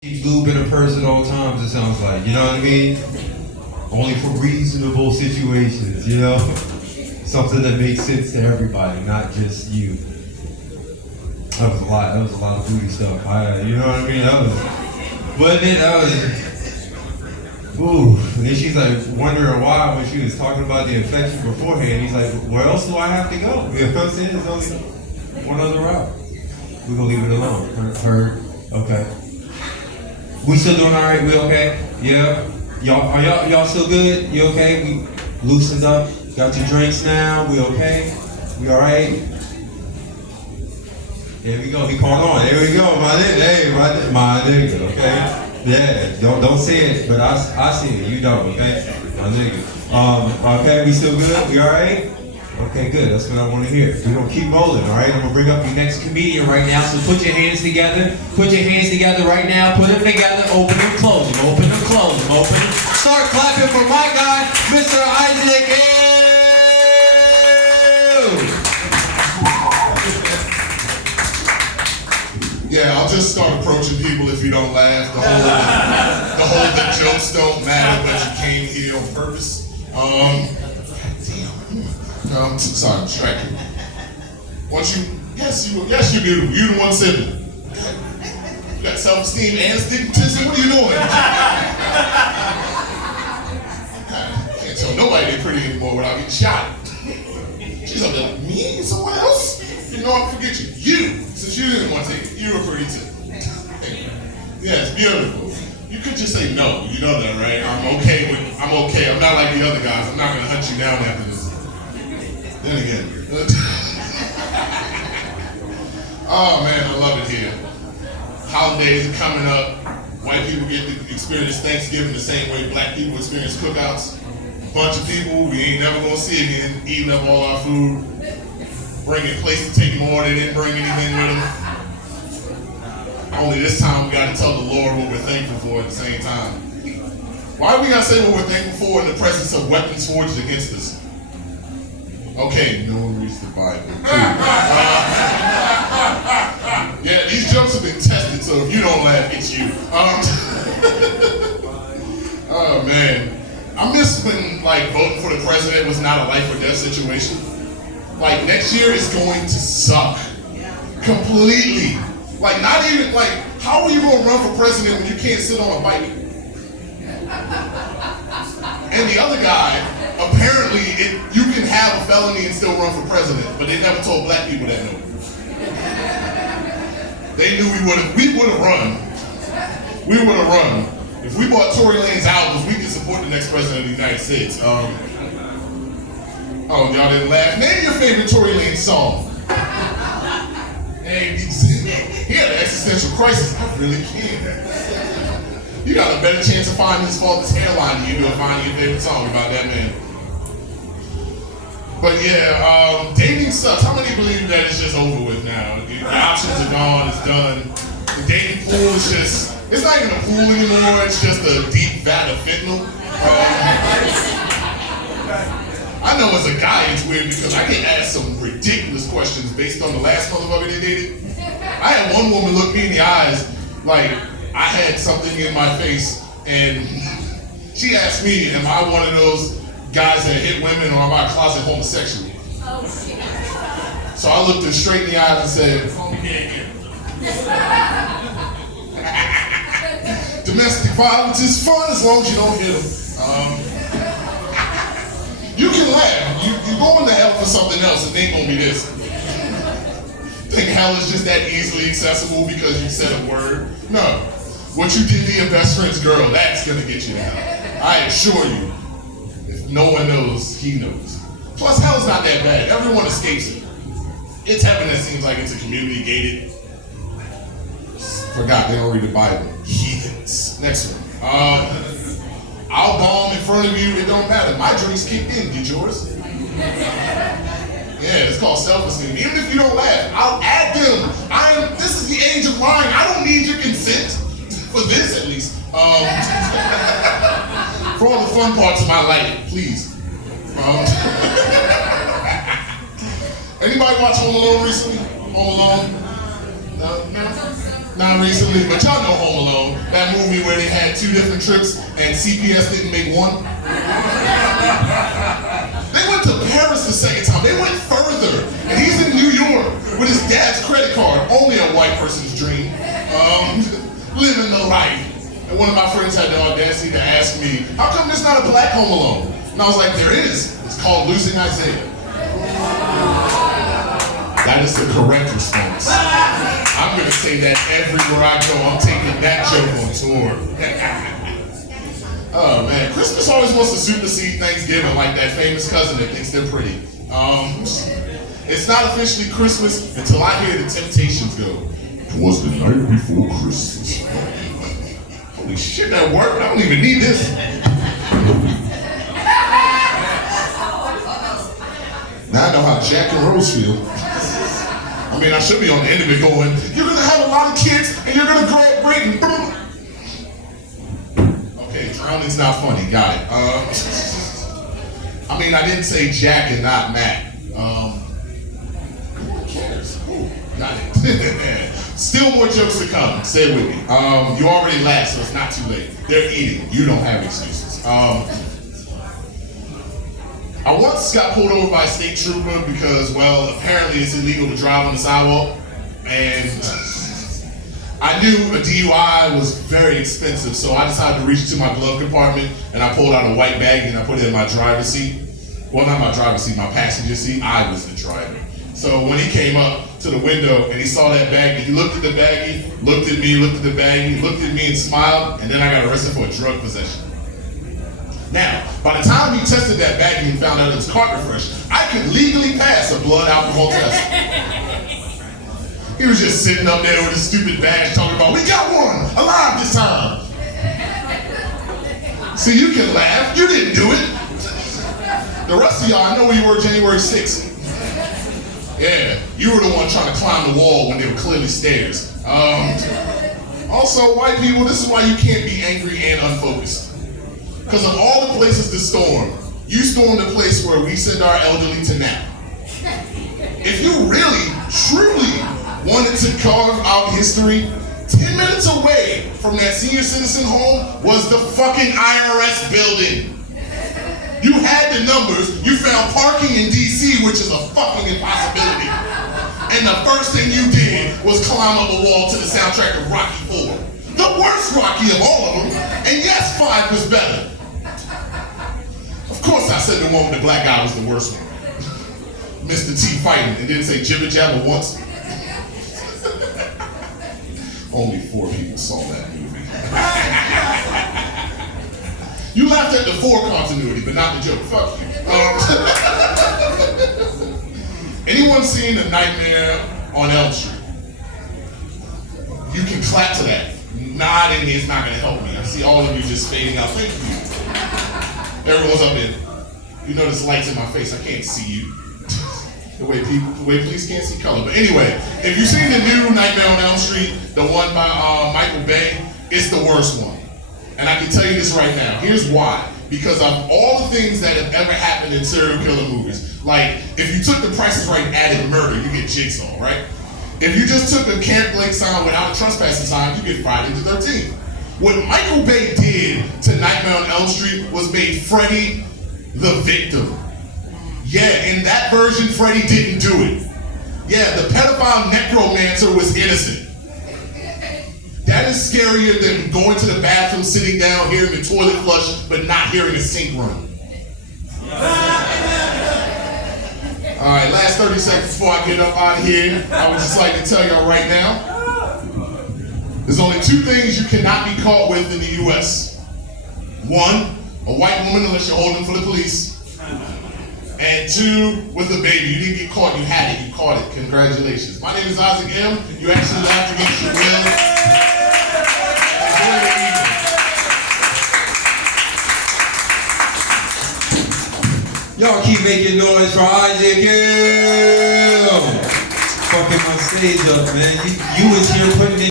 Keeps lubing a purse at all times, it sounds like. You know what I mean? Only for reasonable situations, you know? Something that makes sense to everybody, not just you. That was a lot. That was a lot of booty stuff. You know what I mean? That was, ooh. And then she's like wondering why when she was talking about the infection beforehand. He's like, where else do I have to go? You know what I'm saying? There's only one other route. We're gonna leave it alone. Heard. Okay. We still doing all right? We okay? Yeah. Y'all still good? You okay? We loosened up. Got your drinks now. We okay? We all right? There we go. He caught on. There we go. My nigga. Hey, my nigga. Okay. Yeah. Don't say it, but I see it. You don't. Okay. My nigga. Okay. We still good? We all right? Okay, good. That's what I want to hear. We're going to keep rolling, all right? I'm going to bring up your next comedian right now. So put your hands together. Put your hands together right now. Put them together. Open them, close them. Open them, close them. Open them. Start clapping for my guy, Mr. Isaac Ew. Yeah, I'll just start approaching people if you don't laugh. The whole the jokes don't matter, but you came here on purpose. I'm sorry, I'm distracted. Yes, you're beautiful. You're the one sibling. You got self-esteem and stigmatism. What are you doing? Can't tell nobody they're pretty anymore without getting shot. She's up there like, me? Someone else? You know, I forget you. You, since you didn't want to take it, you were pretty too. Yes, beautiful. You could just say no. You know that, right? I'm okay. I'm not like the other guys. I'm not gonna hunt you down after this. Then again. Oh man, I love it here. Holidays are coming up. White people get to experience Thanksgiving the same way black people experience cookouts. A bunch of people we ain't never gonna see again, eating up all our food, bringing plates to take more, they didn't bring anything with them. Only this time we gotta tell the Lord what we're thankful for at the same time. Why do we gotta say what we're thankful for in the presence of weapons forged against us? Okay, no one reads the Bible. Yeah, these jokes have been tested, so if you don't laugh, it's you. Oh man, I miss when voting for the president was not a life or death situation. Next year is going to suck completely. Not even how are you gonna run for president when you can't sit on a bike? And the other guy, apparently, you can have a felony and still run for president, but they never told black people that no. They knew we would have run. We would have run. If we bought Tory Lane's albums, we could support the next president of the United States. Oh, y'all didn't laugh. Name your favorite Tory Lane song. Hey, he had an existential crisis. I really can't. You got a better chance of finding his father's hairline than you do of finding your favorite song about that man. But yeah, dating sucks. How many believe that it's just over with now? The options are gone, it's done. The dating pool is it's not even a pool anymore, it's just a deep vat of fentanyl. I know as a guy it's weird because I get asked some ridiculous questions based on the last motherfucker they dated. I had one woman look me in the eyes like I had something in my face, and she asked me, am I one of those guys that hit women, or am I a closet homosexual? Oh, shit. So I looked her straight in the eyes and said, domestic violence is fun as long as you don't hit them. You can laugh. You're going to hell for something else, and it ain't gonna be this. Think hell is just that easily accessible because you said a word? No. What you did to your best friend's girl, that's gonna get you to hell. I assure you. If no one knows, he knows. Plus, hell's not that bad. Everyone escapes it. It's heaven that seems like it's a community gated. Forgot, they don't read the Bible. Heathens. Next one. I'll bomb in front of you, it don't matter. My drinks kicked in, did yours? Yeah, it's called self-esteem. Even if you don't laugh, I'll add them. This is the age of lying. I don't need your consent. For this, at least. For all the fun parts of my life, please. Anybody watch Home Alone recently? Home Alone? No? Not recently, but y'all know Home Alone. That movie where they had 2 different trips and CPS didn't make one. They went to Paris the second time. They went further. And he's in New York with his dad's credit card. Only a white person's dream. Living the life. And one of my friends had the audacity to ask me, how come there's not a black Home Alone? And I was like, there is. It's called Losing Isaiah. That is the correct response. I'm going to say that everywhere I go. I'm taking that joke on tour. Oh man, Christmas always wants to supersede Thanksgiving like that famous cousin that thinks they're pretty. It's not officially Christmas until I hear the Temptations go, it was the night before Christmas. Holy shit, that worked. I don't even need this. Now I know how Jack and Rose feel. I mean, I should be on the end of it going, you're gonna have a lot of kids and you're gonna grow up great and boom. Okay, drowning's not funny, got it. I mean, I didn't say Jack and not Matt. Who cares? Ooh, got it. Still more jokes to come, say it with me. You already laughed, so it's not too late. They're eating, you don't have excuses. I once got pulled over by a state trooper because, well, apparently it's illegal to drive on the sidewalk. And I knew a DUI was very expensive, so I decided to reach into my glove compartment and I pulled out a white baggie and I put it in my driver's seat. Well, not my driver's seat, my passenger seat. I was the driver. So when he came up to the window and he saw that baggie, he looked at the baggie, looked at me, looked at the baggie, looked at me and smiled, and then I got arrested for a drug possession. Now, by the time he tested that baggie and found out it was carpet fresh, I could legally pass a blood alcohol test. He was just sitting up there with his stupid badge talking about, we got one, alive this time. See, you can laugh, you didn't do it. The rest of y'all, I know where you were January 6th. Yeah, you were the one trying to climb the wall when they were clearly stairs. Also, white people, this is why you can't be angry and unfocused. Because of all the places to storm, you stormed the place where we send our elderly to nap. If you really, truly wanted to carve out history, 10 minutes away from that senior citizen home was the fucking IRS building. You had the numbers, you found parking in DC, which is a fucking impossibility. And the first thing you did was climb up a wall to the soundtrack of Rocky IV. The worst Rocky of all of them, and yes, 5 was better. Of course I said the one with the black guy was the worst one. Mr. T fighting and didn't say jibber jabber once. Only 4 people saw that movie. You laughed at the 4 continuity, but not the joke. Fuck you. Anyone seen The Nightmare on Elm Street? You can clap to that. Nodding is not gonna help me. I see all of you just fading out. Thank you. Everyone's up there. You notice lights in my face. I can't see you. The way police can't see color. But anyway, if you've seen the new Nightmare on Elm Street, the one by Michael Bay, it's the worst one. And I can tell you this right now. Here's why. Because of all the things that have ever happened in serial killer movies. Like, if you took The Price is Right and added murder, you get Jigsaw, right? If you just took a Camp Blake sign without a trespassing sign, you get Friday the 13th. What Michael Bay did to Nightmare on Elm Street was made Freddy the victim. Yeah, in that version, Freddy didn't do it. Yeah, the pedophile necromancer was innocent. That is scarier than going to the bathroom, sitting down, hearing the toilet flush, but not hearing a sink run. All right, last 30 seconds before I get up out of here, I would just like to tell y'all right now, there's only 2 things you cannot be caught with in the US. 1, a white woman unless you're holding for the police. And 2, with a baby. You didn't get caught, you had it, you caught it. Congratulations. My name is Isaac M. You actually laughed against your will. Enjoy the evening. Y'all keep making noise for Isaac M. Fucking my stage up, man. You was here putting in